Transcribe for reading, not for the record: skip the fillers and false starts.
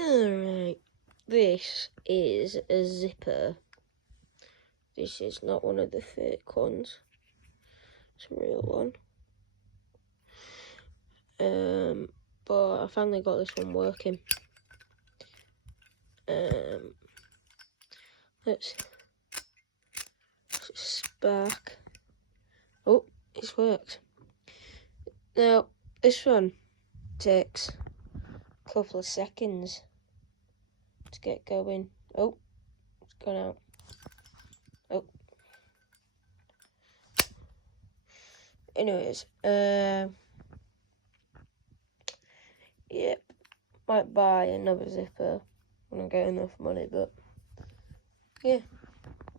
Alright, this is a Zippo. This is not one of the fake ones. It's a real one. But I finally got this one working. Let's spark. Oh, it's worked. Now, this one takes a couple of seconds to get going. Oh, it's gone out. Oh. Anyways, yep, might buy another Zippo when I get enough money, but yeah.